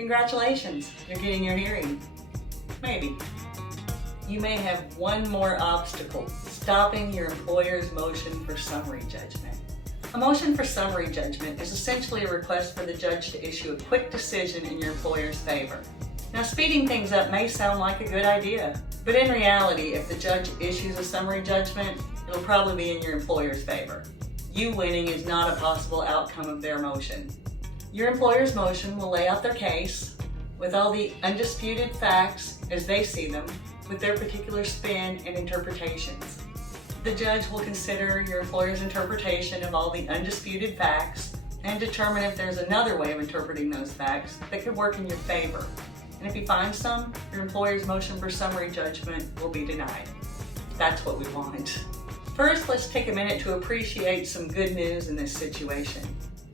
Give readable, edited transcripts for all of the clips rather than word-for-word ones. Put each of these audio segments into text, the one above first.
Congratulations, you're getting your hearing. Maybe. You may have one more obstacle, stopping your employer's motion for summary judgment. A motion for summary judgment is essentially a request for the judge to issue a quick decision in your employer's favor. Now, speeding things up may sound like a good idea, but in reality, if the judge issues a summary judgment, it'll probably be in your employer's favor. You winning is not a possible outcome of their motion. Your employer's motion will lay out their case with all the undisputed facts as they see them, with their particular spin and interpretations. The judge will consider your employer's interpretation of all the undisputed facts and determine if there's another way of interpreting those facts that could work in your favor. And if he finds some, your employer's motion for summary judgment will be denied. That's what we want. First, let's take a minute to appreciate some good news in this situation.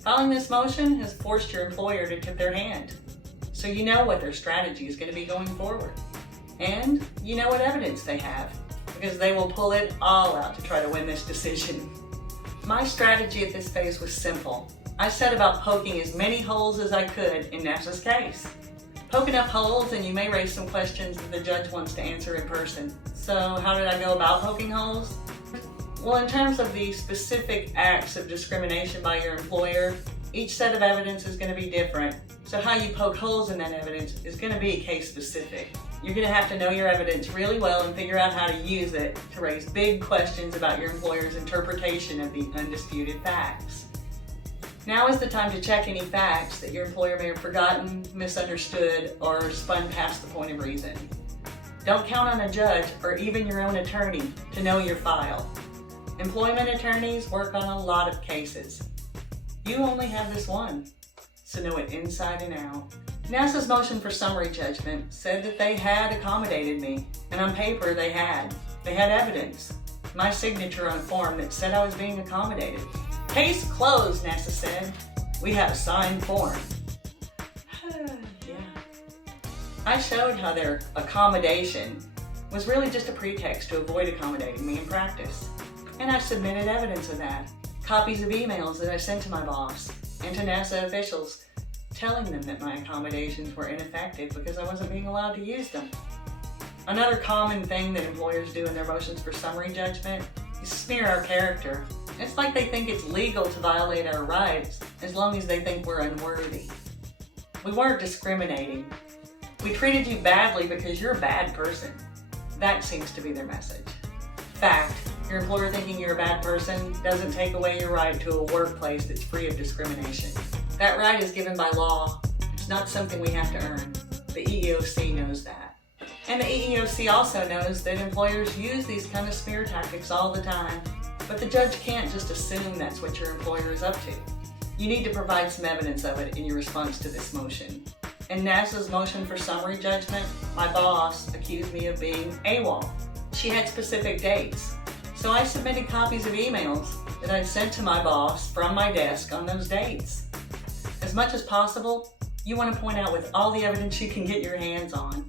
Filing this motion has forced your employer to tip their hand, so you know what their strategy is going to be going forward. And you know what evidence they have, because they will pull it all out to try to win this decision. My strategy at this phase was simple. I set about poking as many holes as I could in NASA's case. Poke enough holes and you may raise some questions that the judge wants to answer in person. So how did I go about poking holes? Well, in terms of the specific acts of discrimination by your employer, each set of evidence is going to be different. So how you poke holes in that evidence is going to be case specific. You're going to have to know your evidence really well and figure out how to use it to raise big questions about your employer's interpretation of the undisputed facts. Now is the time to check any facts that your employer may have forgotten, misunderstood, or spun past the point of reason. Don't count on a judge or even your own attorney to know your file. Employment attorneys work on a lot of cases. You only have this one, so know it inside and out. NASA's motion for summary judgment said that they had accommodated me, and on paper they had. They had evidence, my signature on a form that said I was being accommodated. Case closed, NASA said. We have a signed form. Yeah. I showed how their accommodation was really just a pretext to avoid accommodating me in practice. And I submitted evidence of that. Copies of emails that I sent to my boss and to NASA officials telling them that my accommodations were ineffective because I wasn't being allowed to use them. Another common thing that employers do in their motions for summary judgment is smear our character. It's like they think it's legal to violate our rights as long as they think we're unworthy. We weren't discriminating. We treated you badly because you're a bad person. That seems to be their message. Fact, your employer thinking you're a bad person doesn't take away your right to a workplace that's free of discrimination. That right is given by law. It's not something we have to earn. The EEOC knows that. And the EEOC also knows that employers use these kind of smear tactics all the time. But the judge can't just assume that's what your employer is up to. You need to provide some evidence of it in your response to this motion. In NASA's motion for summary judgment, my boss accused me of being AWOL. She had specific dates. So I submitted copies of emails that I'd sent to my boss from my desk on those dates. As much as possible, you want to point out with all the evidence you can get your hands on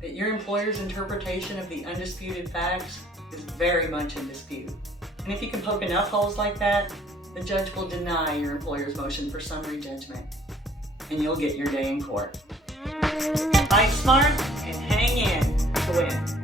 that your employer's interpretation of the undisputed facts is very much in dispute. And if you can poke enough holes like that, the judge will deny your employer's motion for summary judgment, and you'll get your day in court. Fight smart and hang in to win.